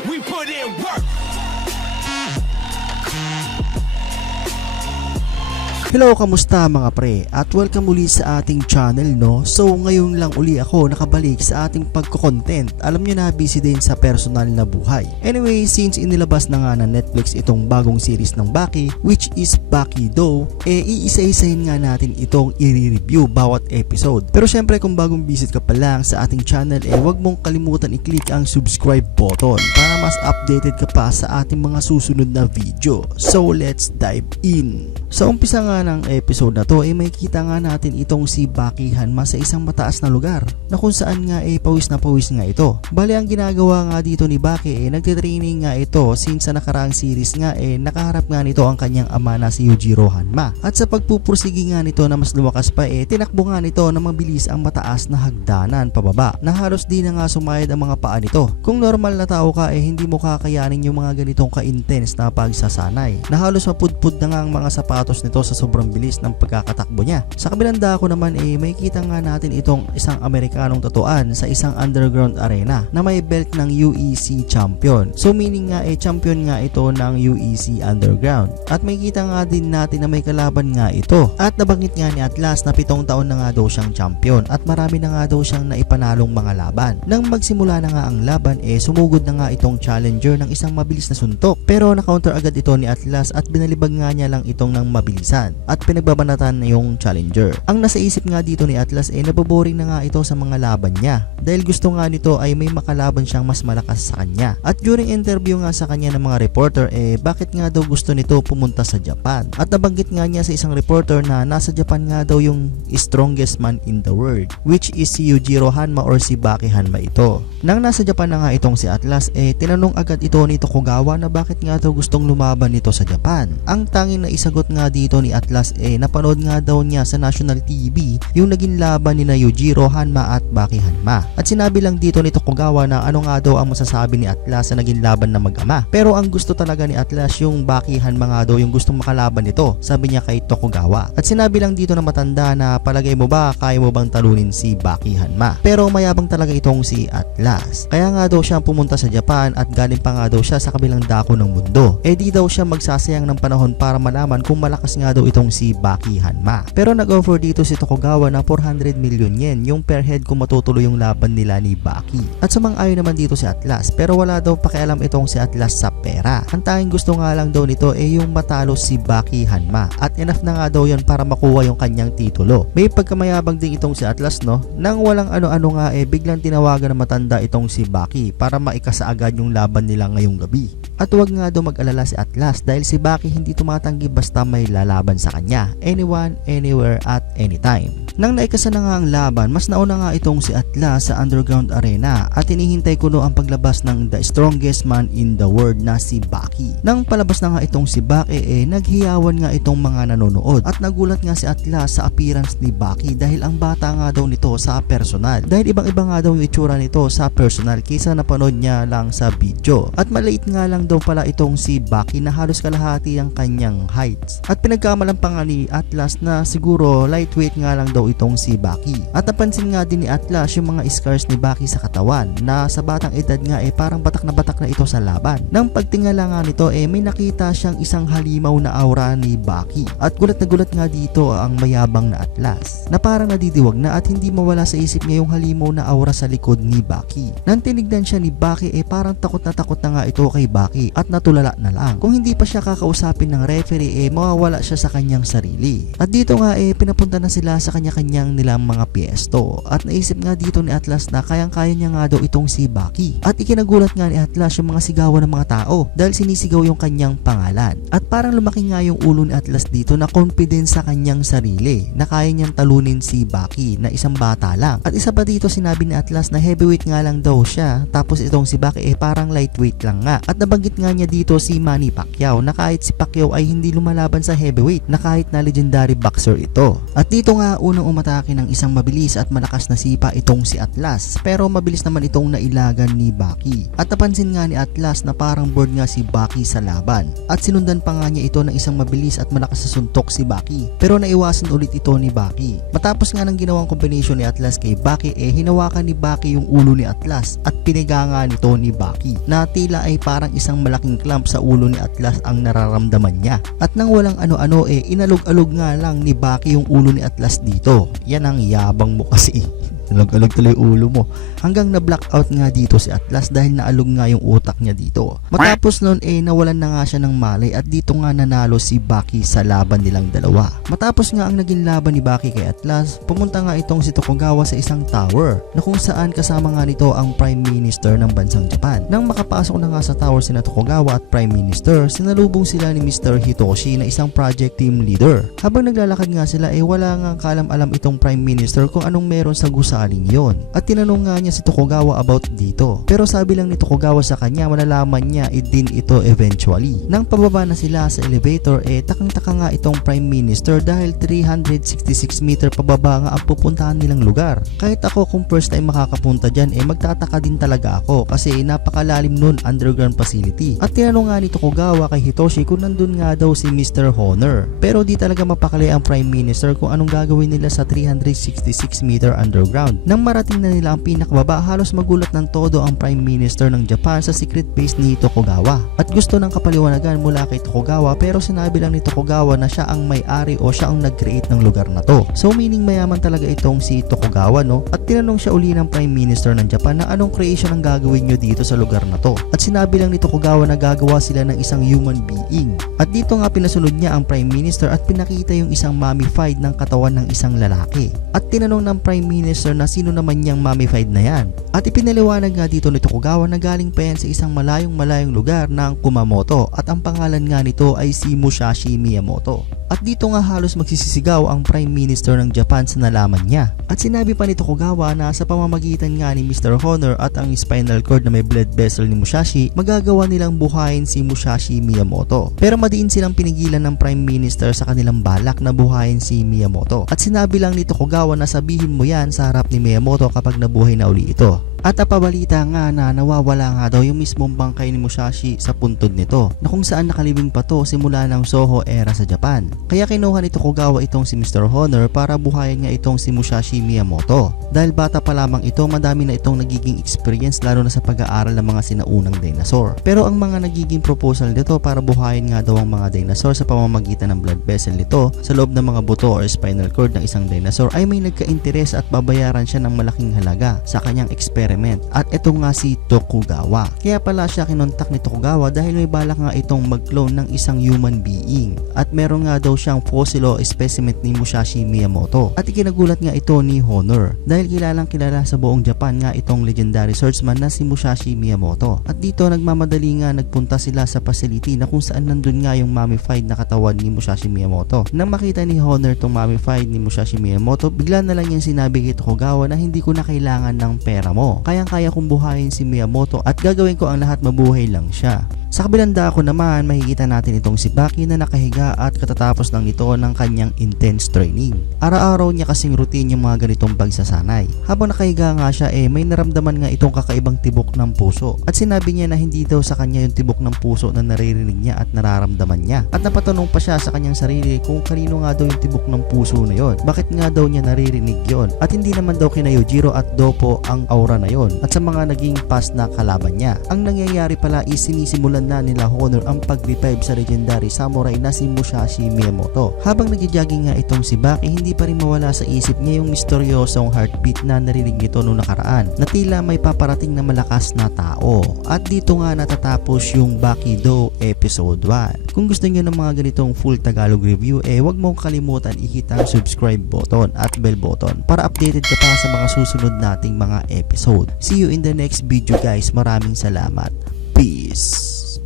we put in work. Hello, kamusta mga pre? At welcome muli sa ating channel, no? So ngayon lang uli ako nakabalik sa ating pagko-content. Alam nyo na, busy din sa personal na buhay. Anyway, since inilabas na nga na Netflix itong bagong series ng Baki, which is Baki Do, iisa-isahin nga natin itong i-review bawat episode. Pero syempre, kung bagong visit ka pa lang sa ating channel, wag mong kalimutan i-click ang subscribe button para mas updated ka pa sa ating mga susunod na video. So let's dive in. Sa umpisa nga ng episode na to, may kita nga natin itong si Baki Hanma sa isang mataas na lugar na kung saan nga pawis na pawis nga ito. Bali, ang ginagawa nga dito ni Baki nagtitraining nga ito since sa nakaraang series nga nakaharap nga nito ang kanyang ama na si Yujiro Hanma. At sa pagpupursigi nga nito na mas lumakas pa tinakbo nga nito na mabilis ang mataas na hagdanan pababa na halos di na nga sumayad ang mga paa nito. Kung normal na tao ka hindi mo kakayanin yung mga ganitong ka-intense na pagsasanay na halos mapudpud na nga ang mga sapatos nito sa sobrang bilis ng pagkakatakbo niya. Sa kabilang dako naman may kita nga natin itong isang Amerikanong tatuan sa isang underground arena na may belt ng UEC champion. So meaning nga champion nga ito ng UEC underground. At may kita nga din natin na may kalaban nga ito. At nabanggit nga ni Atlas na 7 taon na nga daw siyang champion at marami na nga daw siyang naipanalong mga laban. Nang magsimula na nga ang laban sumugod na nga itong challenger ng isang mabilis na suntok. Pero na-counter agad ito ni Atlas at binalibag nga niya lang itong ng mabilisan at pinagbabanatan na yung challenger. Ang nasa isip nga dito ni Atlas naboboring na nga ito sa mga laban niya dahil gusto nga nito ay may makalaban siyang mas malakas sa kanya. At during interview nga sa kanya ng mga reporter bakit nga daw gusto nito pumunta sa Japan. At nabanggit nga niya sa isang reporter na nasa Japan nga daw yung strongest man in the world, which is si Yujiro Hanma or si Baki Hanma ito. Nang nasa Japan na nga itong si Atlas tinanong agad ito ni Tokugawa na bakit nga daw gustong lumaban nito sa Japan. Ang tanging na isagot nga dito ni Atlas napanood nga daw niya sa national TV yung naging laban ni na Yujiro Hanma at Baki Hanma. At sinabi lang dito ni Tokugawa na ano nga daw ang masasabi ni Atlas sa naging laban na mag-ama. Pero ang gusto talaga ni Atlas yung Baki Hanma nga daw yung gustong makalaban nito, sabi niya kay Tokugawa. At sinabi lang dito na matanda na palagay mo ba kaya mo bang talunin si Baki Hanma. Pero mayabang talaga itong si Atlas. Kaya nga daw siya pumunta sa Japan at galing pa nga daw siya sa kabilang dako ng mundo. Di daw siya magsasayang ng panahon para malaman kung malakas nga daw itong si Baki Hanma. Pero nag-offer dito si Tokugawa na 400 million yen yung per head kung matutuloy yung laban nila ni Baki. At sumang-ayon naman dito si Atlas pero wala daw pakialam itong si Atlas sa pera. Ang tanging gusto nga lang daw nito yung matalo si Baki Hanma at enough na nga daw yun para makuha yung kanyang titulo. May pagkamayabang din itong si Atlas nang walang ano-ano nga biglang tinawagan na matanda itong si Baki para maikasa agad yung laban nila ngayong gabi. At huwag nga daw mag-alala si Atlas dahil si Baki hindi tumatanggi basta may lalaban sa kanya. Anyone, anywhere, at anytime. Nang naikasa na nga ang laban, mas nauna nga itong si Atlas sa underground arena at hinihintay ko ang paglabas ng the strongest man in the world na si Baki. Nang palabas na nga itong si Baki naghiyawan nga itong mga nanonood at nagulat nga si Atlas sa appearance ni Baki dahil ang bata nga daw nito sa personal. Dahil ibang-iba nga daw yung itsura nito sa personal kaysa napanood niya lang sa video. At maliit nga lang daw pala itong si Baki na halos kalahati ang kanyang heights. At pinagkamalan pa nga ni Atlas na siguro lightweight nga lang daw itong si Baki. At napansin nga din ni Atlas yung mga scars ni Baki sa katawan na sa batang edad nga parang batak na ito sa laban. Nang pagtingala nga nito may nakita siyang isang halimaw na aura ni Baki. At gulat na gulat nga dito ang mayabang na Atlas na parang nadidiwag na at hindi mawala sa isip niya yung halimaw na aura sa likod ni Baki. Nang tinignan siya ni Baki parang takot na nga ito kay Baki at natulala na lang. Kung hindi pa siya kakausapin ng referee mawawala siya sa kanyang sarili. At dito nga pinapunta na sila sa kanya-kanyang nilang mga piesto. At naisip nga dito ni Atlas na kayang-kaya niya nga daw itong si Baki. At ikinagulat nga ni Atlas yung mga sigawan ng mga tao dahil sinisigaw yung kanyang pangalan. At parang lumaki nga yung ulo ni Atlas dito na confidence sa kanyang sarili na kaya niyang talunin si Baki na isang bata lang. At isa pa dito sinabi ni Atlas na heavyweight nga lang daw siya tapos itong si Baki parang lightweight lang nga. At nabanggit nga niya dito si Manny Pacquiao na kahit si Pacquiao ay hindi lumalaban sa heavyweight na kahit na legendary boxer ito. At dito nga unang nang umatake ng isang mabilis at malakas na sipa itong si Atlas, pero mabilis naman itong nailagan ni Baki. At napansin nga ni Atlas na parang bored nga si Baki sa laban, at sinundan pa nga niya ito ng isang mabilis at malakas na suntok si Baki, pero naiwasan ulit ito ni Baki. Matapos nga ng ginawang combination ni Atlas kay Baki, hinawakan ni Baki yung ulo ni Atlas at piniga nga nito ni Baki, na tila ay parang isang malaking clamp sa ulo ni Atlas ang nararamdaman niya. At nang walang ano-ano, inalog-alog nga lang ni Baki yung ulo ni Atlas dito. Yan ang yabang mo kasi. Nalog-alog tuloy ulo mo. Hanggang na-blackout nga dito si Atlas dahil naalog nga yung utak niya dito. Matapos nun nawalan na nga siya ng malay at dito nga nanalo si Baki sa laban nilang dalawa. Matapos nga ang naging laban ni Baki kay Atlas, pumunta nga itong si Tokugawa sa isang tower na kung saan kasama nga nito ang Prime Minister ng bansang Japan. Nang makapasok na nga sa tower sina Tokugawa at Prime Minister, sinalubong sila ni Mr. Hitoshi na isang project team leader. Habang naglalakad nga sila wala nga kalam-alam itong Prime Minister kung anong meron sa gusaling yon. At tinanong nga niya si Tokugawa about dito. Pero sabi lang ni Tokugawa sa kanya, malalaman niya din ito eventually. Nang pababa na sila sa elevator, takang-taka nga itong Prime Minister dahil 366 meter pababa nga ang pupuntahan nilang lugar. Kahit ako kung first time makakapunta dyan, magtataka din talaga ako kasi napakalalim nun underground facility. At tinanong nga ni Tokugawa kay Hitoshi kung nandun nga daw si Mr. Honor. Pero di talaga mapakali ang Prime Minister kung anong gagawin nila sa 366 meter underground. Nang marating na nila ang pinakababa, halos magulat ng todo ang Prime Minister ng Japan sa secret base ni Tokugawa. At gusto ng kapaliwanagan mula kay Tokugawa, pero sinabi lang ni Tokugawa na siya ang may-ari o siya ang nag-create ng lugar na to. So meaning mayaman talaga itong si Tokugawa, no? At tinanong siya uli ng Prime Minister ng Japan na anong creation ang gagawin nyo dito sa lugar na to. At sinabi lang ni Tokugawa na gagawa sila ng isang human being. At dito nga pinasunod niya ang Prime Minister at pinakita yung isang mummified ng katawan ng isang lalaki. At tinanong ng Prime Minister na sino naman niyang mummified na yan. At ipinaliwanag nga dito ni Tokugawa na galing pa yan sa isang malayong lugar ng Kumamoto at ang pangalan nga nito ay si Musashi Miyamoto. At dito nga halos magsisisigaw ang Prime Minister ng Japan sa nalaman niya. At sinabi pa ni Tokugawa na sa pamamagitan nga ni Mr. Honor at ang spinal cord na may blood vessel ni Musashi, magagawa nilang buhayin si Musashi Miyamoto. Pero madiin silang pinigilan ng Prime Minister sa kanilang balak na buhayin si Miyamoto. At sinabi lang ni Tokugawa na sabihin mo yan sa harap ni Miyamoto kapag nabuhay na uli ito. At napabalita nga na nawawala nga daw yung mismong bangkay ni Musashi sa puntod nito, na kung saan nakalibing pa to simula ng Soho era sa Japan. Kaya kinuha ni Tokugawa itong si Mr. Honor para buhayin nga itong si Musashi Miyamoto. Dahil bata pa lamang ito, madami na itong nagiging experience lalo na sa pag-aaral ng mga sinaunang dinosaur. Pero ang mga nagiging proposal nito para buhayin nga daw ang mga dinosaur sa pamamagitan ng blood vessel nito sa loob ng mga buto or spinal cord ng isang dinosaur ay may nagka-interes at babayaran siya ng malaking halaga sa kanyang experiment. At ito nga si Tokugawa. Kaya pala siya kinontak ni Tokugawa dahil may balak nga itong mag-clone ng isang human being. At meron nga daw siyang fossil o specimen ni Musashi Miyamoto. At ikinagulat nga ito ni Honor dahil kilalang kilala sa buong Japan nga itong legendary swordsman na si Musashi Miyamoto. At dito nagmamadali nga nagpunta sila sa facility na kung saan nandun nga yung mummified na katawan ni Musashi Miyamoto. Nang makita ni Honor tong mummified ni Musashi Miyamoto, bigla na lang niyang sinabi kay Tokugawa na hindi ko na kailangan ng pera mo. Kayang-kaya kong buhayin si Miyamoto at gagawin ko ang lahat mabuhay lang siya. Sa kabilang dako naman, makikita natin itong si Baki na nakahiga at katatapos lang ito ng kanyang intense training. Araw-araw niya kasing routine yung mga ganitong pagsasanay. Habang nakahiga nga siya may naramdaman nga itong kakaibang tibok ng puso. At sinabi niya na hindi daw sa kanya yung tibok ng puso na naririnig niya at nararamdaman niya. At napatanong pa siya sa kanyang sarili kung kanino nga daw yung tibok ng puso na yon. Bakit nga daw niya naririnig yon? At hindi naman daw kina Yujiro at Doppo ang aura na yon at sa mga naging past na kalaban niya. Ang nangyayari pala is sinisimulan na nila Honor ang pag-revive sa legendary samurai na si Musashi Miyamoto. Habang nagja-jogging nga itong si Baki, hindi pa rin mawala sa isip niya yung misteryosong heartbeat na narinig nito noong nakaraan na tila may paparating na malakas na tao. At dito nga natatapos yung Bakido episode 1. Kung gusto niyo ng mga ganitong full Tagalog review, wag mong kalimutan i-hit ang subscribe button at bell button para updated ka pa sa mga susunod nating mga episode. See you in the next video guys. Maraming salamat. Peace.